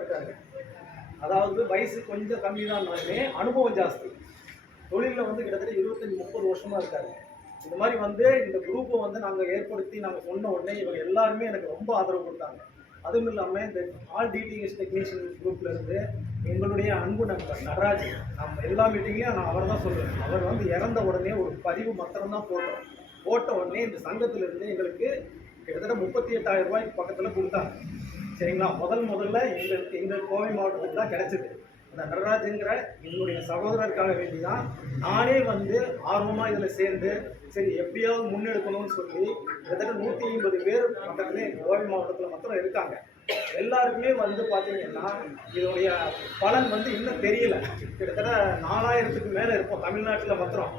இருக்காங்க அதாவது வயசு கொஞ்சம் கம்மி தான்னாலுமே அனுபவம் ஜாஸ்தி. தொழிலில் வந்து கிட்டத்தட்ட இருபத்தஞ்சி முப்பது வருஷமாக இருக்காங்க இந்த மாதிரி வந்து இந்த குரூப்பை வந்து நாங்கள் ஏற்படுத்தி நாங்கள் சொன்ன உடனே இவங்க எல்லாருமே எனக்கு ரொம்ப ஆதரவு கொடுத்தாங்க. அதுவும் இல்லாமல் இந்த ஆல் டிடிஎஸ் டெக்னீஷியன் குரூப்லேருந்து எங்களுடைய அன்பு நண்பர் நடராஜ் நம்ம எல்லா மீட்டிங்லையும் நான் அவர் தான் சொல்லுவேன். அவர் வந்து இறந்த உடனே ஒரு பதிவு மாத்திரம்தான் போட்டோம். போட்ட உடனே இந்த சங்கத்திலிருந்து எங்களுக்கு கிட்டத்தட்ட முப்பத்தி எட்டாயிரம் ரூபாய்க்கு பக்கத்தில் கொடுத்தாங்க. சரிங்களா? முதல் முதல்ல எங்களுக்கு எங்கள் கோவை மாவட்டத்துக்கு தான் கிடைச்சது. அந்த நடராஜுங்கிற என்னுடைய சகோதரருக்காக வேண்டி தான் நானே வந்து ஆர்வமாக இதில் சேர்ந்து சரி எப்படியாவது முன்னெடுக்கணும்னு சொல்லி கிட்டத்தட்ட நூற்றி ஐம்பது பேர் பக்கத்துல எங்கள் கோவை மாவட்டத்தில் மாத்திரம் இருக்காங்க. எல்லாருக்குமே வந்து பார்த்தீங்கன்னா இதோடைய பலன் வந்து இன்னும் தெரியல. கிட்டத்தட்ட நாலாயிரத்துக்கு மேலே இருக்கும் தமிழ்நாட்டில் மாத்திரம்.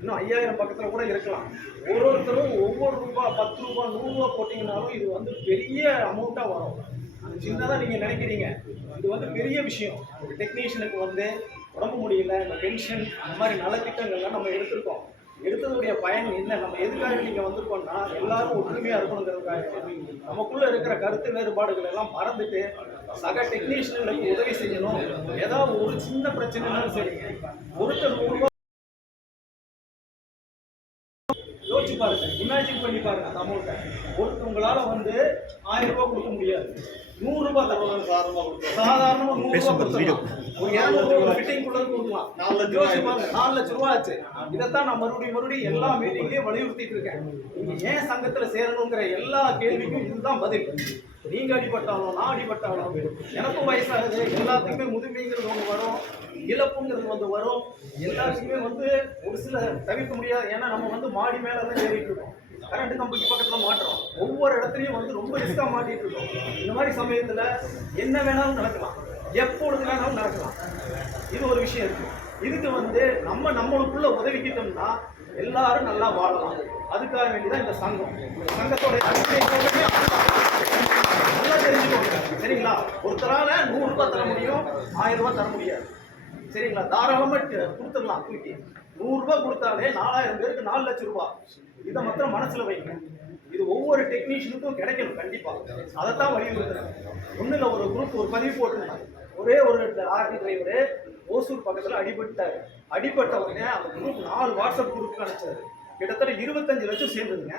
இன்னும் ஐயாயிரம் பக்கத்தில் கூட இருக்கலாம். ஒரு ஒருத்தரும் ஒவ்வொரு ரூபா பத்து ரூபா நூறுரூவா போட்டிங்கனாலும் இது வந்து பெரிய அமௌண்ட்டாக வரும். அது சின்னதாக நீங்கள் நினைக்கிறீங்க. இது வந்து பெரிய விஷயம். ஒரு டெக்னீஷியனுக்கு வந்து உடம்பு முடியல இந்த பென்ஷன் அந்த மாதிரி நலத்திட்டங்கள்லாம் நம்ம எடுத்திருக்கோம். எடுத்ததுடைய பயன் என்ன? நம்ம எதுக்காக நீங்கள் வந்திருக்கோம்னா எல்லாரும் ஒற்றுமையாக இருக்கணுங்கிறதுக்காக. நமக்குள்ளே இருக்கிற கருத்து வேறுபாடுகள் எல்லாம் மறந்துட்டு சக டெக்னீஷியன்களுக்கு உதவி செய்யணும். ஏதாவது ஒரு சின்ன பிரச்சனைனாலும் சரி ஒருத்தர் நூறுரூவா யோசிச்சு பாருங்க. இமேஜின் பண்ணி பாருங்க அந்த அமௌண்ட்டை ஒருத்தவங்களால வந்து ஆயிரம் ரூபாய் கொடுக்க முடியாது. நூறு ரூபாய் தரலாம் சாதாரணமா நூறு ரூபாய் கொடுத்துடலாம். ஒரு இரநூறு ரூபாய் ஃபிட்டிங் குள்ள கொடுக்கலாம். நாலு லட்சம் யோசிச்சு பாருங்க. நாலு லட்சம் ரூபாய் ஆச்சு. இதைத்தான் நான் மறுபடியும் மறுபடியும் எல்லா மீட்டிங்லயும் வலியுறுத்திட்டு இருக்கேன். நீங்க ஏன் சங்கத்துல சேரணுங்கிற எல்லா கேள்விக்கும் இதுதான் பதில். நீங்க அடிபட்டாலும் நான் அடிபட்டாலும் எனக்கும் வயசாகுது. எல்லாத்துக்குமே முதுமைங்கிறது ஒன்று வரும். இழப்புங்கிறது வந்து வரும். எல்லாருக்குமே வந்து ஒரு சில தவிர்க்க முடியாது. ஏன்னா நம்ம வந்து மாடி மேலே தான் ஏறிட்டு இருக்கோம் கரண்ட் கம்பெனி பக்கத்தில் மாட்டுறோம். ஒவ்வொரு இடத்துலையும் வந்து ரொம்ப ரிஸ்க்காக மாட்டிட்டு இருக்கோம் இந்த மாதிரி சமயத்தில் என்ன வேணாலும் நடக்கலாம். எப்பொழுது வேணாலும் நடக்கலாம். இது ஒரு விஷயம் இருக்கு. இதுக்கு வந்து நம்ம நம்மளுக்குள்ள உதவிக்கிட்டோம்னா எல்லாரும் நல்லா வாழலாம். அதுக்காக வேண்டிதான் இந்த சங்கம். இந்த சங்கத்தோட நல்லா தெரிஞ்சுக்கோங்க. சரிங்களா? ஒருத்தரால நூறு ரூபாய் தர முடியும் ஆயிரம் ரூபாய் தர முடியாது. சரிங்களா? தாராளமா கொடுத்துடலாம். தூக்கி. நூறு ரூபாய் கொடுத்தாலே நாலாயிரம் பேருக்கு நாலு லட்சம் ரூபாய் இதை மாத்திரம் மனசுல வைங்க. இது ஒவ்வொரு டெக்னீஷியனுக்கும் கிடைக்கணும் கண்டிப்பா. அதைத்தான் வலியுறுத்துறேன். ஒன்றும் இல்லை ஒரு குரூப் ஒரு பதிவு போட்டிருந்தாங்க ஒரே ஒரு லாரி டிரைவரு ஓசூர் பக்கத்துல அடிபட்டாரு. அடிபட்ட உடனே அந்த குரூப் நாலு வாட்ஸ்அப் குரூப் அனுப்பிச்சாரு. கிட்டத்தட்ட இருபத்தஞ்சு லட்சம் சேர்ந்ததுங்க.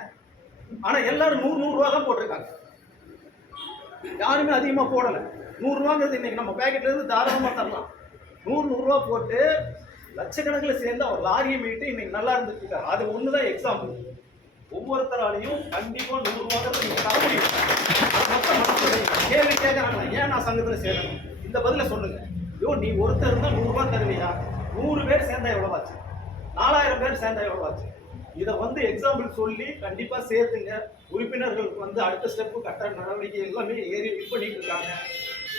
ஆனா எல்லாரும் நூறு நூறு ரூபா தான் போட்டிருக்காங்க. யாருமே அதிகமாக போடலை. நூறுரூவாங்கிறது இன்னைக்கு நம்ம பேக்கெட்ல இருந்து தாராளமாக தரலாம். நூறு நூறுரூவா போட்டு லட்சக்கணக்கில் சேர்ந்து அவர் லாரியை மீட்டு இன்னைக்கு நல்லா இருந்துட்டு இருக்காரு அது ஒன்று தான் எக்ஸாம்பிள் ஒவ்வொருத்தராலையும் கண்டிப்பாக நூறுரூவாங்கிறது நீங்கள் தர முடியும். மொத்தம் கேள்வி கேட்குறாங்களா ஏன் நான் சங்கத்தில் சேரணும்? இந்த பதிலை சொல்லுங்க. ஐயோ நீ ஒருத்தர் இருந்தால் நூறுரூவா தருவியா? நூறு பேர் சேர்ந்தா எவ்வளோ ஆச்சு? நாலாயிரம் பேர் சேர்ந்தா எவ்வளோ ஆச்சு? இதை வந்து எக்ஸாம்பிள் சொல்லி கண்டிப்பாக சேர்த்துங்க. உறுப்பினர்களுக்கு வந்து அடுத்த ஸ்டெப்பு கட்ட நடவடிக்கை எல்லாமே ஏறி இது பண்ணிட்டு இருக்காங்க.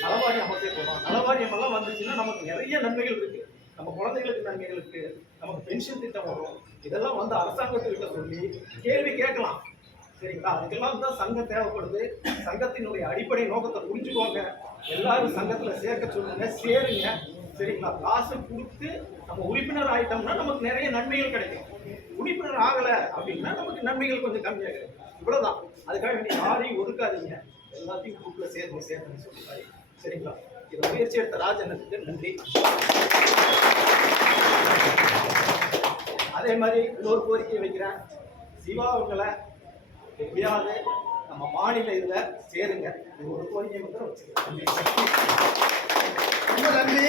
நலவாரியம் அமைச்சே போகலாம் நலவாரியம் எல்லாம் வந்துச்சுன்னா நமக்கு நிறைய நன்மைகள் இருக்கு. நம்ம குழந்தைகளுக்கு நன்மைகள் இருக்கு. நமக்கு பென்ஷன் திட்டம் வரும். இதெல்லாம் வந்து அரசாங்கத்துக்கிட்ட சொல்லி கேள்வி கேட்கலாம். சரிங்களா? அதுக்கெல்லாம் தான் சங்கம் தேவைப்படுது. சங்கத்தினுடைய அடிப்படை நோக்கத்தை புரிஞ்சுக்கோங்க. எல்லாரும் சங்கத்தில் சேர்க்க சொல்லுங்க. சேருங்க. சரிங்களா? காசு கொடுத்து நம்ம உறுப்பினர் ஆகிட்டோம்னா நமக்கு நிறைய நன்மைகள் கிடைக்கும். உறுப்பினர் ஆகல அப்படின்னா நமக்கு நன்மைகள் கொஞ்சம் கம்மியாக கிடைக்கும் இவ்வளவுதான். அதுக்காக நீங்க யாரையும் ஒதுக்காதீங்க எல்லாத்தையும் குரூப்ல சேர்ந்து சேர்ந்து சொல்லுங்க சரிங்களா? இதை முயற்சி எடுத்த ராஜனுக்கு நன்றி. அதே மாதிரி இன்னொரு கோரிக்கை வைக்கிறேன். சிவா அவங்களை எப்படியாவது நம்ம மாநில இதில் சேருங்க. இது ஒரு கோரிக்கை மட்டும் வச்சுக்கிறேன். ரொம்ப நன்றி.